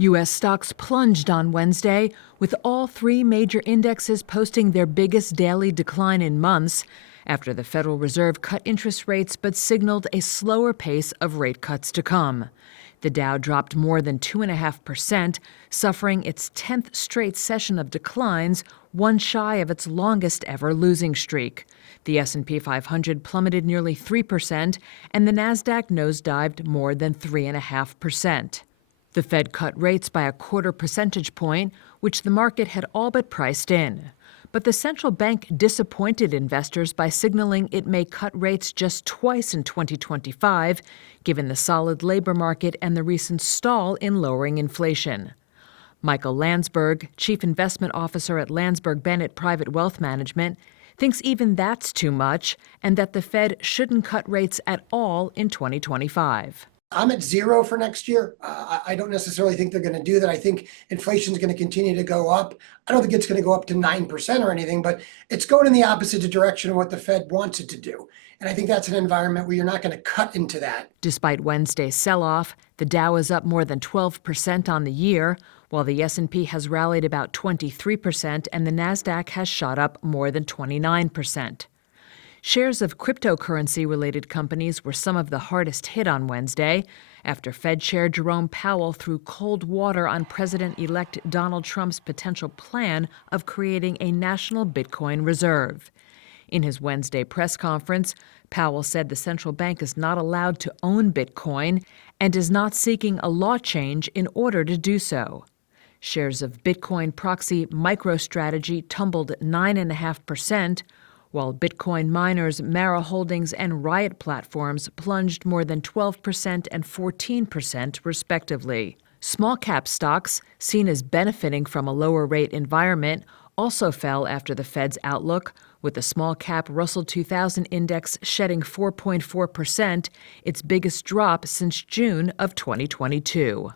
U.S. stocks plunged on Wednesday, with all three major indexes posting their biggest daily decline in months after the Federal Reserve cut interest rates but signaled a slower pace of rate cuts to come. The Dow dropped more than 2.5%, suffering its 10th straight session of declines, one shy of its longest-ever losing streak. The S&P 500 plummeted nearly 3%, and the Nasdaq nosedived more than 3.5%. The Fed cut rates by a quarter percentage point, which the market had all but priced in. But the central bank disappointed investors by signaling it may cut rates just twice in 2025, given the solid labor market and the recent stall in lowering inflation. Michael Landsberg, chief investment officer at Landsberg Bennett Private Wealth Management, thinks even that's too much and that the Fed shouldn't cut rates at all in 2025. I'm at 0 for next year. I don't necessarily think they're going to do that. I think inflation is going to continue to go up. I don't think it's going to go up to 9% or anything, but it's going in the opposite direction of what the Fed wants it to do. And I think that's an environment where you're not going to cut into that. Despite Wednesday's sell-off, the Dow is up more than 12% on the year, while the S&P has rallied about 23% and the Nasdaq has shot up more than 29%. Shares of cryptocurrency-related companies were some of the hardest hit on Wednesday after Fed Chair Jerome Powell threw cold water on President-elect Donald Trump's potential plan of creating a national Bitcoin reserve. In his Wednesday press conference, Powell said the central bank is not allowed to own Bitcoin and is not seeking a law change in order to do so. Shares of Bitcoin proxy MicroStrategy tumbled 9.5%, while Bitcoin miners Mara Holdings and Riot Platforms plunged more than 12% and 14%, respectively. Small-cap stocks, seen as benefiting from a lower-rate environment, also fell after the Fed's outlook, with the small-cap Russell 2000 index shedding 4.4%, its biggest drop since June of 2022.